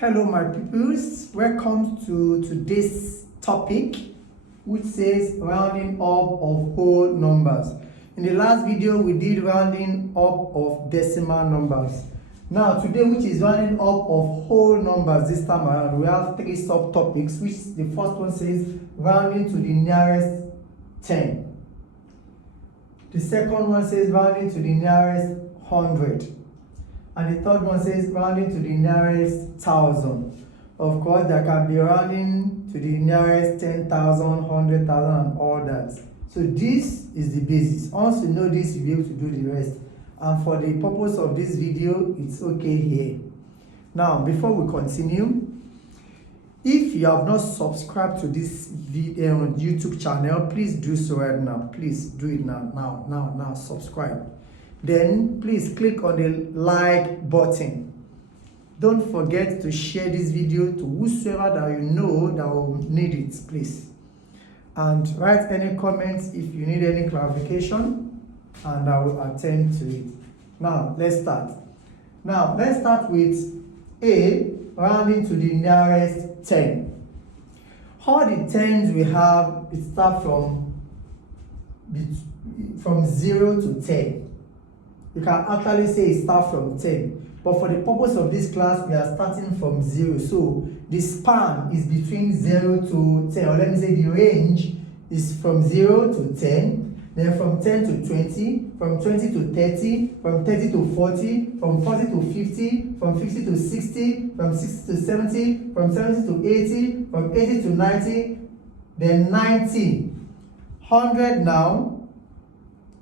Hello my peoples, welcome to today's topic which says rounding up of whole numbers. In the last video we did rounding up of decimal numbers. Now today, which is rounding up of whole numbers, this time around we have three subtopics, which the first one says rounding to the nearest 10. The second one says rounding to the nearest 100. And the third one says rounding to the nearest 1,000. Of course, there can be rounding to the nearest 10,000, 100,000, and all that. So this is the basis. Once you know this, you'll be able to do the rest. And for the purpose of this video, it's okay here. Now, before we continue, if you have not subscribed to this video on YouTube channel, please do so right now. Please do it now, subscribe. Then please click on the like button. Don't forget to share this video to whosoever that you know that will need it, please. And write any comments if you need any clarification, and I will attend to it. Now let's start. Now let's start with A, rounding to the nearest 10. All the tens we have, it starts from 0 to 10. You can actually say it starts from 10, but for the purpose of this class, we are starting from 0. So the span is between 0 to 10, or let me say the range is from 0 to 10, then from 10 to 20, from 20 to 30, from 30 to 40, from 40 to 50, from 50 to 60, from 60 to 70, from 70 to 80, from 80 to 90, then 90. 100 now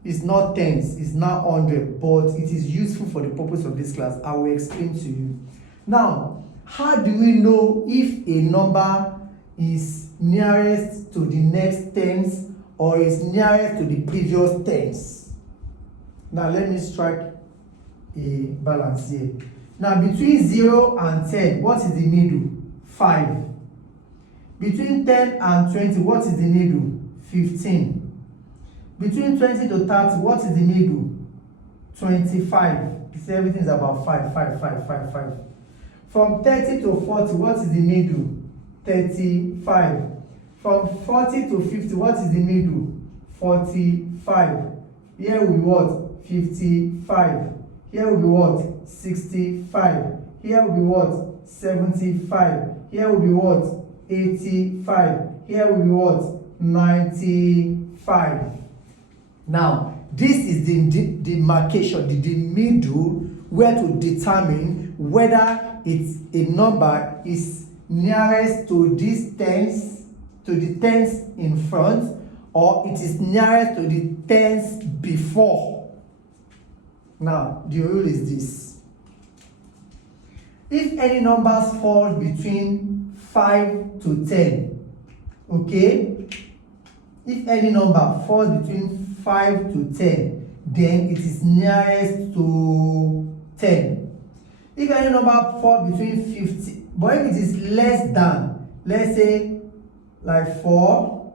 is not tens, it's now 100, but it is useful for the purpose of this class. I will explain to you. Now, how do we know if a number is nearest to the next tens or is nearest to the previous tens? Now, let me strike a balance here. Now, between 0 and 10, what is the middle? 5. Between 10 and 20, what is the middle? 15. Between 20 to 30, what is the middle? 25. You see, everything is about 5. From 30 to 40, what is the middle? 35. From 40 to 50, what is the middle? 45. Here will be what? 55. Here will be what? 65. Here will be what? 75. Here will be what? 85. Here will be what? 95. Now, this is the demarcation, the middle, where to determine whether it's a number is nearest to these tens, to the tens in front, or it is nearest to the tens before. Now, the rule is this. If any numbers fall between 5 to 10, okay? If any number falls between 5 to 10, then it is nearest to 10. If any number falls between 50, but if it is less than, let's say like 4,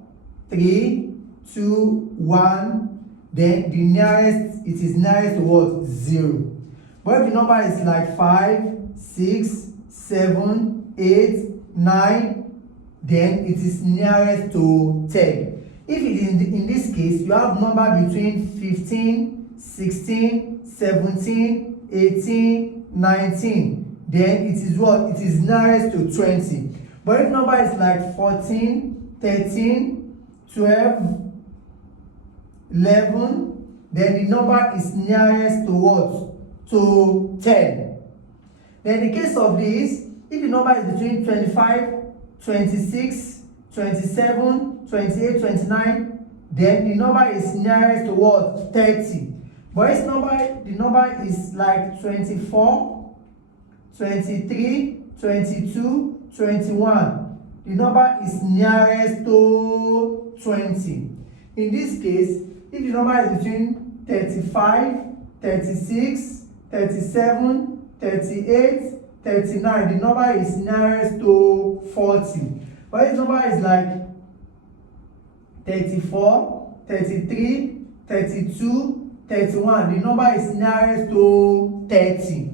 3, 2, 1, then the nearest, it is nearest to what? 0. But if the number is like 5, 6, 7, 8, 9, then it is nearest to 10. If it is in this case, you have number between 15, 16, 17, 18, 19, then it is what? It is nearest to 20. But if number is like 14, 13, 12, 11, then the number is nearest to what? To 10. Then in the case of this, if the number is between 25, 26, 27, 28, 29, then the number is nearest to what? 30. But if the number is like 24, 23, 22, 21, the number is nearest to 20. In this case, if the number is between 35, 36, 37, 38, 39, the number is nearest to 40. But if the number is like 34, 33, 32, 31, the number is nearest to 30.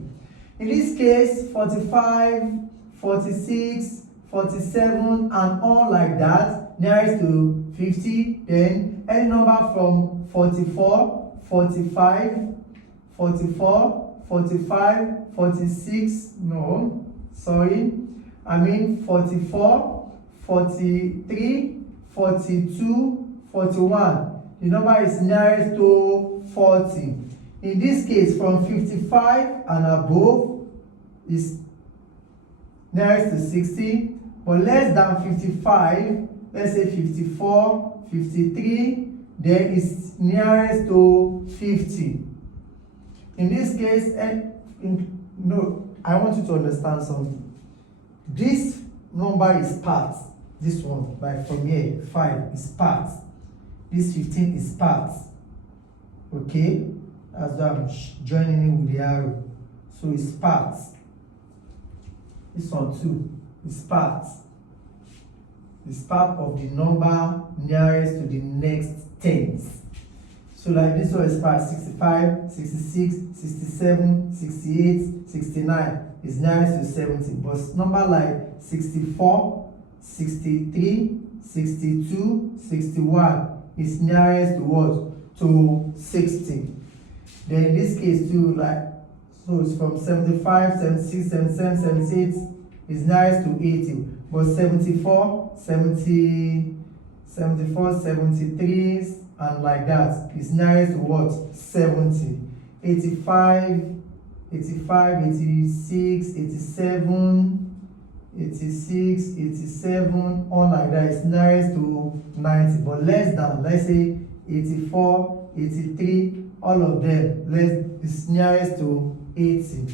In this case, 45, 46, 47, and all like that, nearest to 50. Then any number from 44, 45, 44, 45, 46, no, sorry, I mean 44, 43, 42, 41. The number is nearest to 40. In this case, from 55 and above is nearest to 60, but less than 55, let's say 54, 53, then is nearest to 50. In this case, no, I want you to understand something. This number is part. This one, like from here, 5 is part. This 15 is part. Okay? That's why I'm joining in with the arrow. So it's part. This one too is part. It's part of the number nearest to the next tens. So like this one is part 65, 66, 67, 68, 69 is nearest to 70. But number like 64, 63, 62, 61 is nearest to what? To 60. Then in this case too, like, so it's from 75, 76, 77, 78 is nearest to 80. But 74, 70, 74, 73, and like that is nearest to what? 70. 85, 85, 86, 87, 86, 87, all like that is nearest to 90. But less than, let's say 84, 83, all of them is nearest to 80.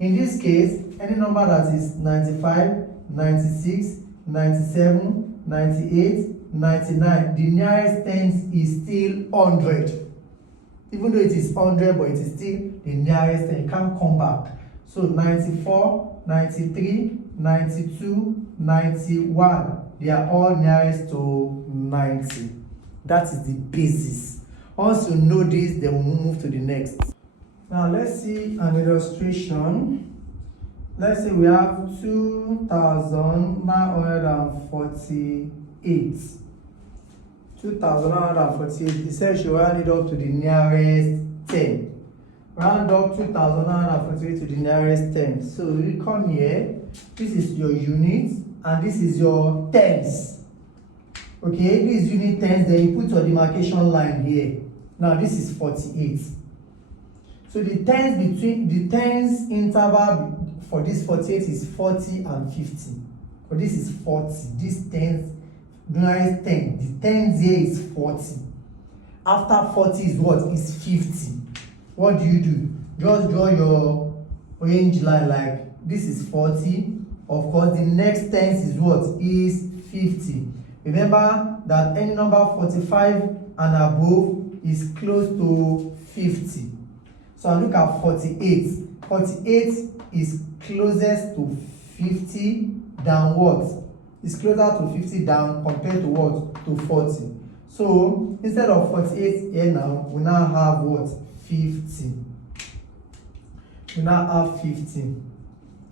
In this case, any number that is 95, 96, 97, 98, 99, the nearest tens is still 100. Even though it is 100, but it is still the nearest ten. It can't come back. So 94, 93, 92, 91, they are all nearest to 90. That is the basis. Once you know this, then we'll move to the next. Now let's see an illustration. Let's say we have 2,948. 2,948. It says you round it up to the nearest 10. Round up 2,948 to the nearest 10. So you come here. This is your units, and this is your tens. Okay, this is unit tens. Then you put your demarcation line here. Now this is 48. So the tens between the tens interval for this 48 is 40 and 50. But this is 40. This tens, nearest 10. The tens here is 40. After 40 is what? Is 50. What do? Just draw your orange line like this is 40. Of course, the next tens is what? Is 50. Remember that any number 45 and above is close to 50. So I look at 48. 48 is closest to 50 than what? It's closer to 50 down compared to what? To 40. So instead of 48 here now, we now have what? 50. We now have 50.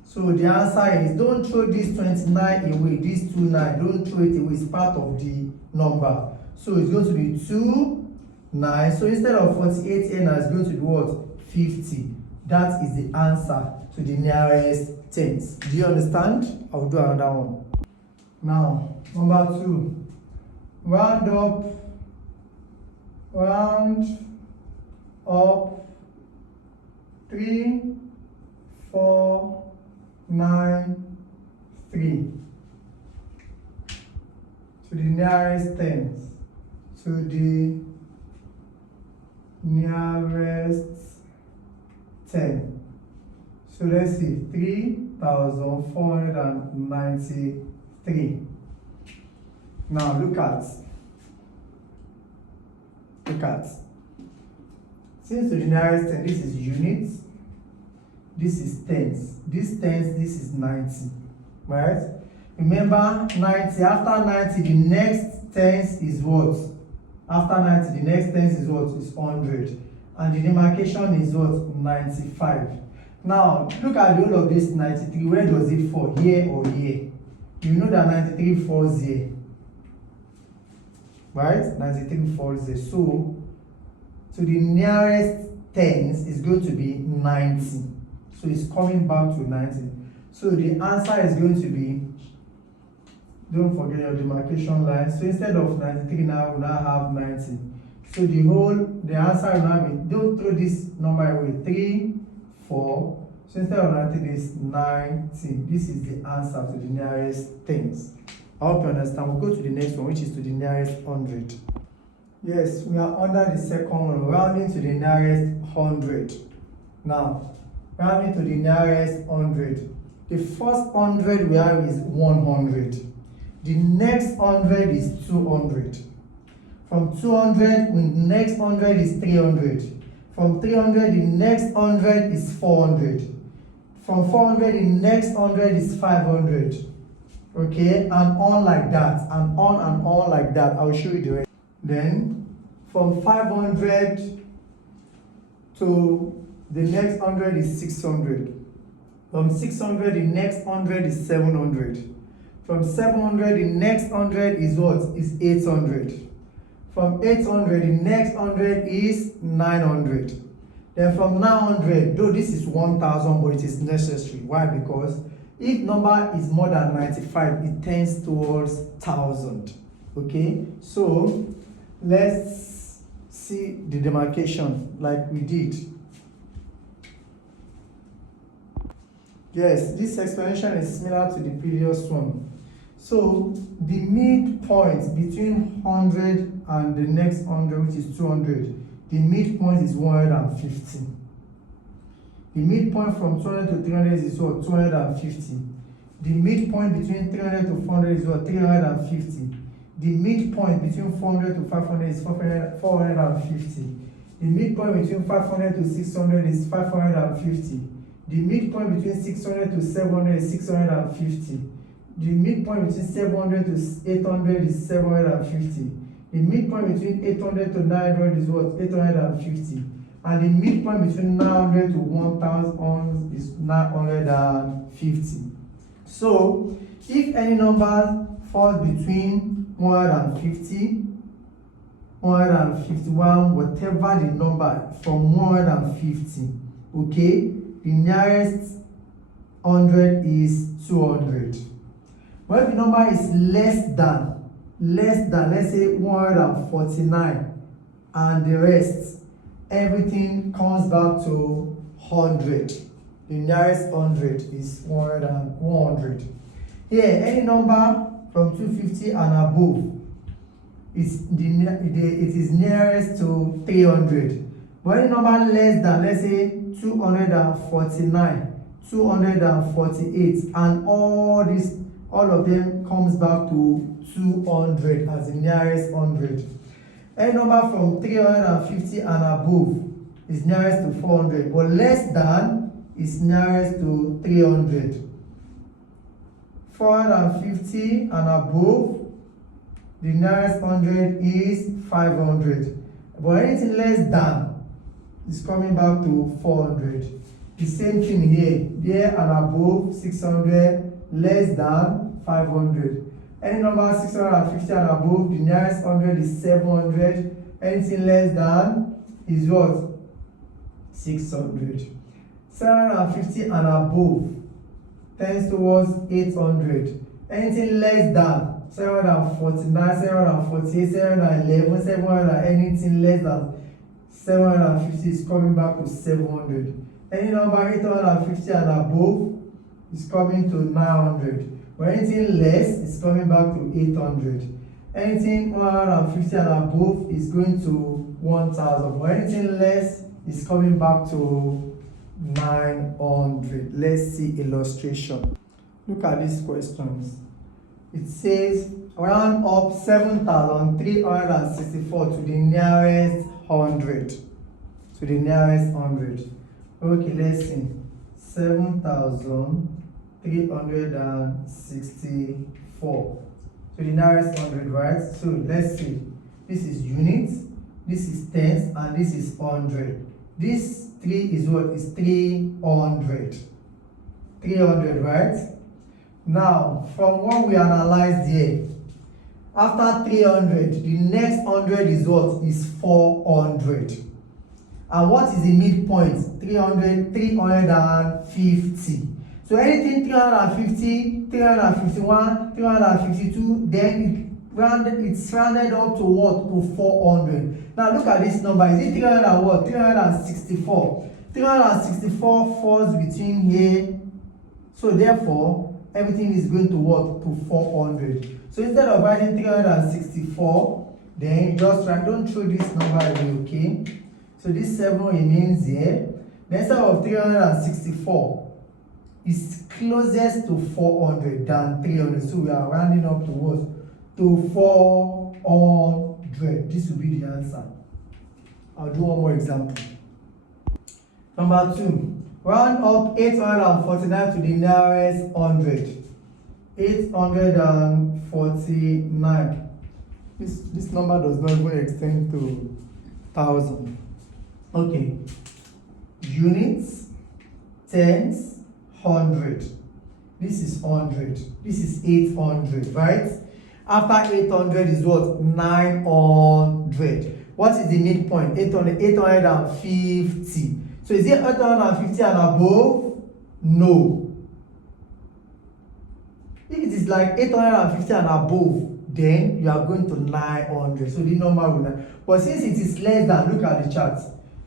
So the answer is, don't throw this 29 away, this 29, don't throw it away, it's part of the number. So it's going to be 2, 9. So instead of 48 here now, it's going to be what? 50. That is the answer to the nearest tens. Do you understand? I'll do another one. Now, number 2. Round up 3, 4, 9, 3 to the nearest tens. To the nearest 10. So let's see, 3,493. Now look at. Since to the nearest 10, this is units, this is tens. This tens, this is 90. Right? Remember 90, after 90, the next tens is what? After 90, the next tens is what? Is 100. And the demarcation is what? 95. Now, look at the whole of this 93. Where does it fall? Here or here? You know that 93 falls here. Right? 93 falls here. So the nearest tens is going to be 90. So it's coming back to 90. So the answer is going to be, don't forget your demarcation line. So instead of 93 now, we now have 90. So the answer will now be, don't throw this number away, 3, 4. So instead of 90, this 90. This is the answer to the nearest things. I hope you understand. We'll go to the next one, which is to the nearest 100. Yes, we are under the second one, rounding to the nearest 100. Now, rounding to the nearest 100. The first 100 we have is 100. The next 100 is 200. From 200, the next 100 is 300. From 300, the next 100 is 400. From 400, the next 100 is 500. Okay, and on like that, and on like that. I'll show you the rest. Then, from 500 to the next 100 is 600. From 600, the next 100 is 700. From 700, the next 100 is what? Is 800. From 800, the next 100 is 900. Then from 900, though this is 1000, but it is necessary. Why? Because if number is more than 95, it tends towards 1000. Okay? So, let's see the demarcation like we did. Yes, this explanation is similar to the previous one. So, the midpoint between 100 and the next 100, which is 200, the midpoint is 150. The midpoint from 200 to 300 is what? 250. The midpoint between 300 to 400 is what? 350. The midpoint between 400 to 500 is 450. The midpoint between 500 to 600 is 550. The midpoint between 600 to 700 is 650. The midpoint between 700 to 800 is 750. The midpoint between 800 to 900 is what? 850. And the midpoint between 900 to 1000 is 950. So, if any number falls between 150, 151, whatever the number from 150, okay, the nearest 100 is 200. But if the number is less than, let's say 149, and the rest, everything comes back to 100. The nearest 100 is 100. Here, any number from 250 and above it is nearest to 300. But any number less than, let's say 249, 248, and all of them comes back to 200 as the nearest 100. Any number from 350 and above is nearest to 400, but less than is nearest to 300. 450 and above, the nearest 100 is 500. But anything less than is coming back to 400. The same thing here. There and above, 600, less than 500. Any number 650 and above, the nearest 100 is 700. Anything less than is what? 600. 750 and above tends towards 800. Anything less than 749, 748, 711, 700, anything less than 750 is coming back to 700. Any number 850 and above is coming to 900. But anything less is coming back to 800. Anything 150 and above is going to 1000. But anything less is coming back to 900. Let's see illustration. Look at these questions. It says round up 7,364 to the nearest 100. To the nearest 100. Okay, let's see. 7,364 to the nearest 100, right? So let's see. This is units, this is tens, and this is 100. This 3 is what? Is 300. 300, right? Now, from what we analyzed here, after 300, the next 100 is what? Is 400. And what is the midpoint? 300, 350. So anything 350, 351, 352, then it's rounded up to what? To 400. Now look at this number. Is it 300 and what? 364. 364 falls between here. So therefore, everything is going to what? To 400. So instead of writing 364, then just write, don't throw this number away, okay? So this 7 remains here. The instead of 364 is closest to 400 than 300. So we are rounding up to what? To 400. This will be the answer. I'll do one more example. Number 2. Round up 849 to the nearest 100. 849. This number does not even extend to 1,000. Okay. Units, tens, 100. This is 100. This is 800, right? After 800 is what? 900. What is the midpoint? 800, 850. So is it 850 and above? No. If it is like 850 and above, then you are going to 900. So the number will not. But since it is less than, look at the chart.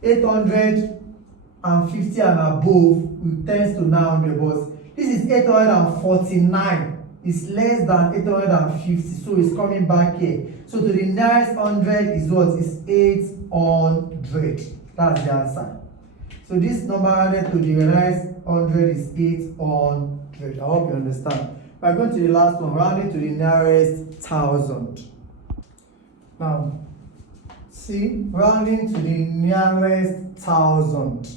850 and above will tends to 900. But this is 849. It's less than 850. So it's coming back here. So to the nearest 100 is what? Is 800. That's the answer. So this number added to the nearest 100 is 800. I hope you understand. We are going to the last one, rounding to the nearest 1,000. Now, see, rounding to the nearest 1,000.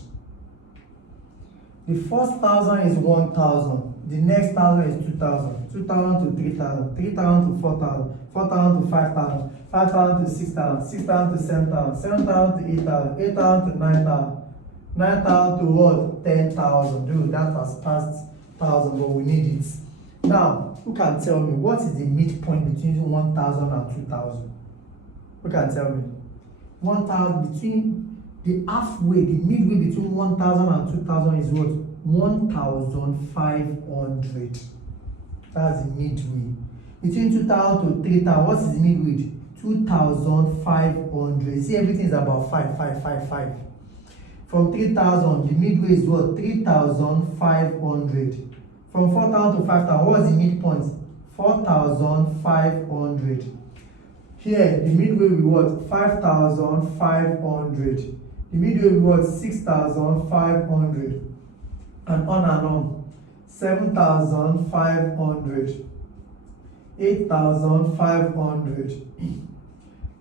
The first 1,000 is 1,000. The next 1,000 is 2,000. 2,000 to 3,000. 3,000 to 4,000. 4,000 to 5,000. 5,000 to 6,000. 6,000 to 7,000. 7,000 to 8,000. 8,000 to 9,000. 9,000 to what? 10,000. Dude, that has passed 1,000, but we need it. Now, who can tell me what is the midpoint between 1,000 and 2,000? Who can tell me? 1,000 between the halfway, the midway between 1,000 and 2,000 is what? 1,500. That's the midway. Between 2,000 to 3,000, what is the midway? 2,500. See, everything is about 5, 5, 5, 5. From 3,000, the midway is what? 3,500. From 4,000 to 5,000, what was the midpoint? 4,500. Here, the midway we what? 5,500. The midway we what? 6,500. And on. 7,500. 8,500.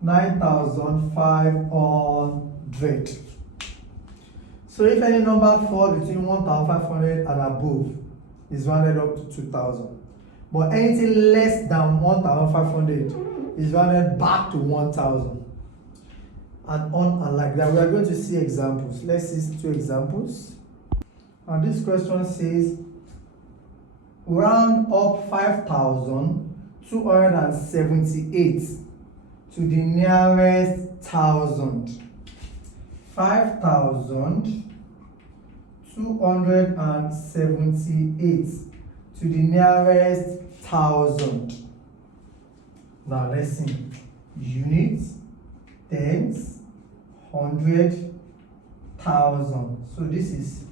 9,500. So if any number falls between 1,500 and above, is rounded up to 2,000. But anything less than 1,500 is rounded back to 1,000. And on and like that. We are going to see examples. Let's see 2 examples. And this question says, round up 5,278 to the nearest 1,000. 5,278 to the nearest 1,000. Now let's see. Units, tens, 100, 1,000. So this is,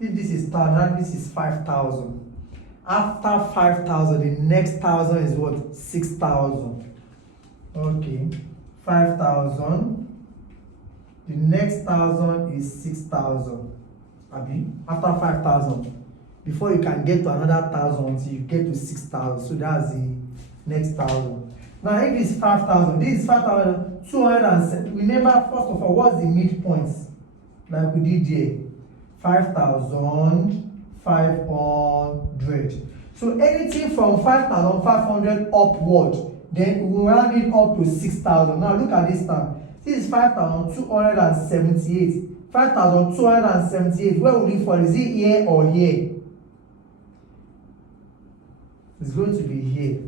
if this is 1,000, this is 5,000. After 5,000, the next 1,000 is what? 6,000. Okay, 5,000. The next 1,000 is 6,000. After 5,000, before you can get to another 1,000 until you get to 6,000. So that's the next 1,000. Now, if this is 5,000, this is 5,207. Remember, first of all, what's the midpoint? Like we did here, 5,500. So anything from 5,500 upward, then we round it up to 6,000. Now look at this time. This is 5,278. 5,278, where will it fall? Is it here or here? It's going to be here,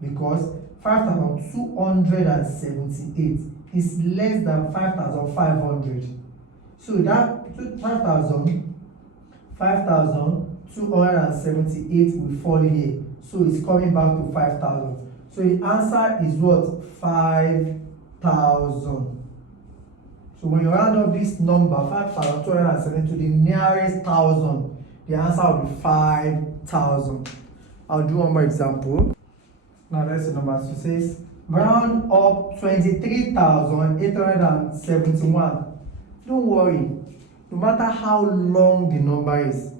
because 5,278 is less than 5,500. So that 5,278 will fall here. So it's coming back to 5,000. So the answer is what? 5,000. So when you round up this number, 5,270 to the nearest thousand, the answer will be 5,000. I'll do one more example. Now let's see number 2. It says, round up 23,871. Don't worry, no matter how long the number is,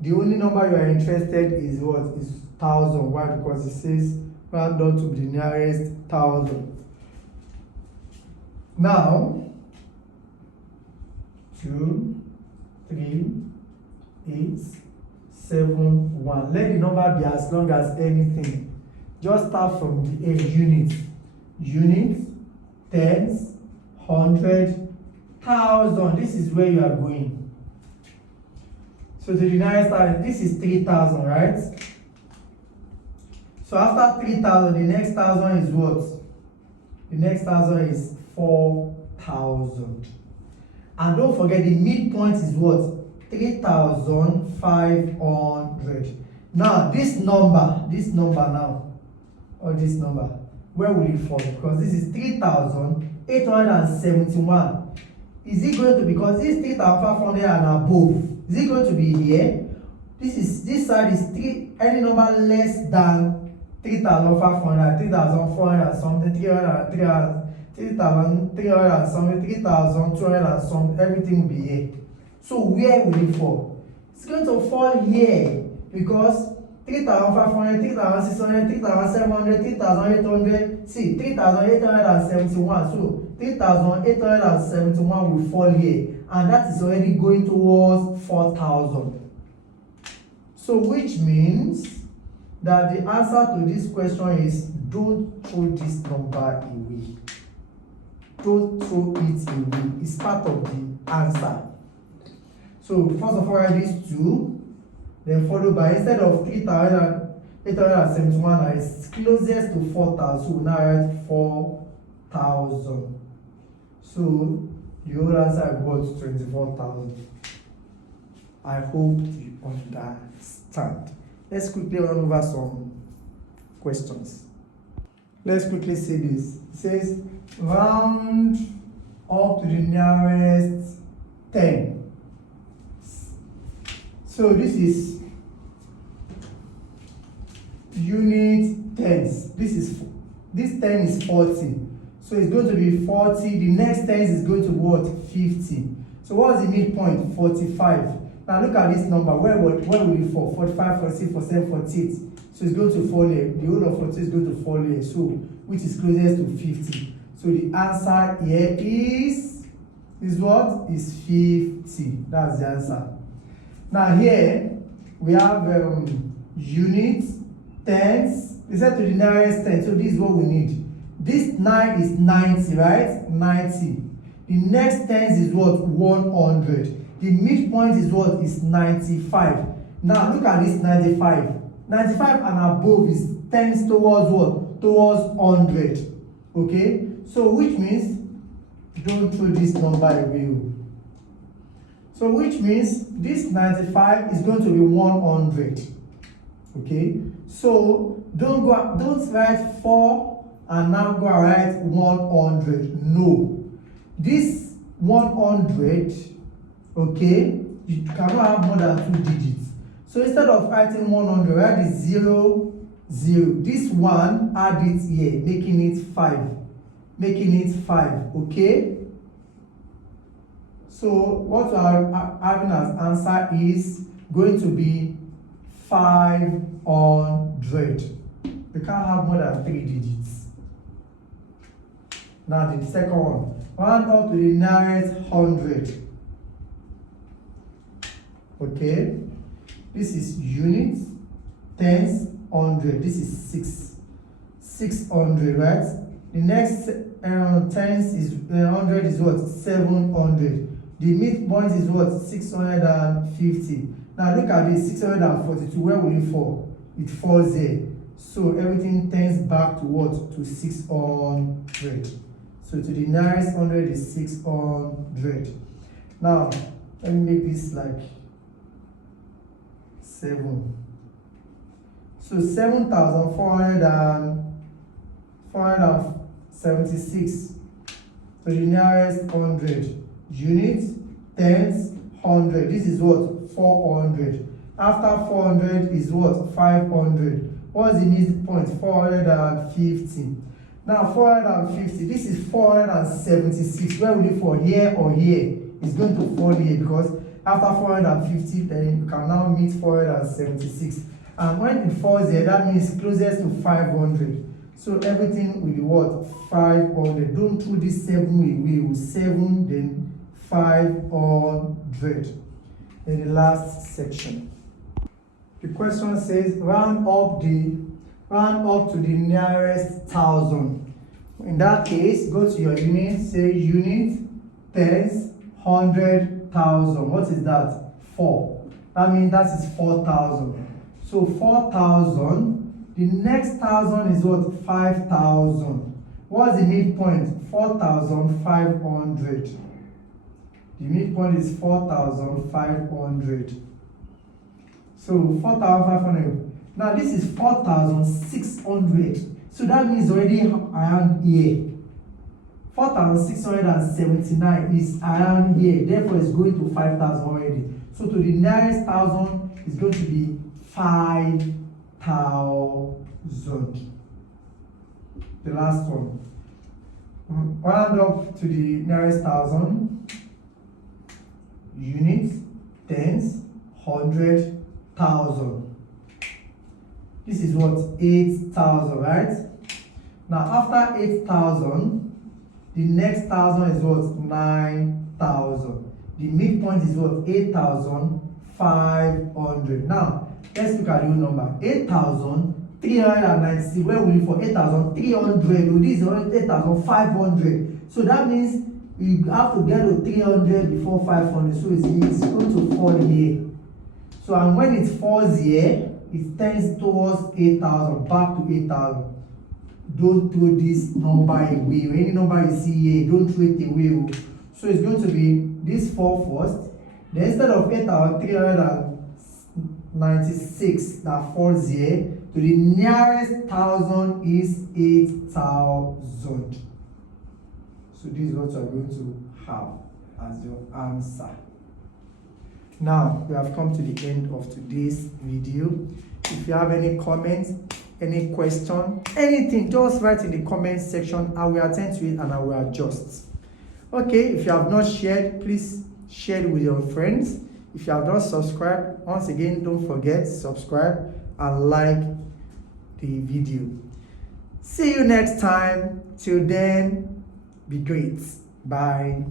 the only number you are interested is what? Is 1,000. Why? Because it says round up to the nearest thousand. Now, 2, 3, 8, 7, 1. Let the number be as long as anything. Just start from the units. Units, tens, 100, 1,000. This is where you are going. So to the nearest thousand, this is 3,000, right? So after 3,000, the next thousand is what? The next thousand is 4,000. And don't forget, the midpoint is what? 3,500. Now this number now, or this number, where will it fall? Because this is 3,871. Is it going to be, because this 3,500 and above, is it going to be here? This side is any number less than 3,500, 3,400 something, 3,300 something, 3,200 something, everything will be here. So where will it fall? It's going to fall here, because 3,500, 3,600, 3,700, 3,800, see, 3,871. So 3,871 will fall here, and that is already going towards 4,000. So which means that the answer to this question is, don't throw this number away. Don't throw it away. It's part of the answer. So first of all, write these 2, then followed by, instead of 3,871, is closest to 4,000. So we now write 4,000. So the whole answer was 24,000. I hope you understand. Let's quickly run over some questions. Let's quickly see this. It says, round up to the nearest 10. So this is unit tens. This 10 is 40. So it's going to be 40. The next tens is going to be what? 50. So what's the midpoint? 45. Now look at this number. Where will it fall? 45, 46, 47, 48. So it's going to fall here. The whole of 40 is going to fall here. So which is closest to 50. So the answer here is what? Is 50. That's the answer. Now here we have units, tens. They said to the nearest 10. So this is what we need. This 9 is 90, right? 90. The next tens is what? 100. The midpoint is what? Is 95. Now look at this 95. 95 and above is tends towards what? Towards 100. Okay? So which means, don't throw this number away. So which means this 95 is going to be 100. Okay? So don't write 4 and now go and write 100. No. This 100, okay, you cannot have more than 2 digits. So instead of writing 100, write the 0, 0. This 1, add it here, making it 5. Making it 5, okay? So what we are having as answer is going to be 500. We can't have more than 3 digits. Now the second one. Round up to the nearest 100. Okay? This is units, tens, 100. This is 600, right? The next tens is 100 is what? 700. The midpoint is what? 650. Now look at this 642. Where will it fall? It falls there. So everything tends back to what? To 600. So to the nearest 100 is 600. Now let me make this like 7. So 7,476 to the nearest 100. Units, tens, 100. This is what? 400. After 400 is what? 500. What's the midpoint? 450. Now 450, this is 476. Where will it fall? Here or here? It's going to fall here because after 450, then you can now meet 476. And when it falls here, that means closest to 500. So everything will be what? 500. Don't throw this 7 away. With 7, then 500. In the last section, the question says round up to the nearest 1,000. In that case, go to your unit, say unit, tens, 100,000. What is that? 4. That means that is 4,000. So 4,000. The next 1,000 is what? 5,000. What's the midpoint? 4,500. The midpoint is 4,500. So 4,500. Now this is 4,600. So that means already around here. 4,679 is around here. Therefore, it's going to 5,000 already. So to the nearest 1,000 is going to be 5,000. The last one. Round up to the nearest 1,000. Units, tens, 100,000. This is what? 8,000, right? Now after 8,000, the next 1,000 is what? 9,000. The midpoint is what? 8,500. Now let's look at the whole number. 8,396. Where will it fall? 8,300. Oh, this is 8,500. So that means you have to get to 300 before 500. So it's going to fall here. So and when it falls here, it tends towards 8,000, back to 8,000. Don't throw this number away. Any number you see here, don't throw it away. So it's going to be this 4 first. Then instead of 8,396 that falls here, to the nearest 1,000 is 8,000. So this is what you are going to have as your answer. Now we have come to the end of today's video. If you have any comments, any question, anything, just write in the comment section. I will attend to it and I will adjust. Okay, if you have not shared, please share it with your friends. If you have not subscribed, once again, don't forget, subscribe and like the video. See you next time. Till then, be great. Bye.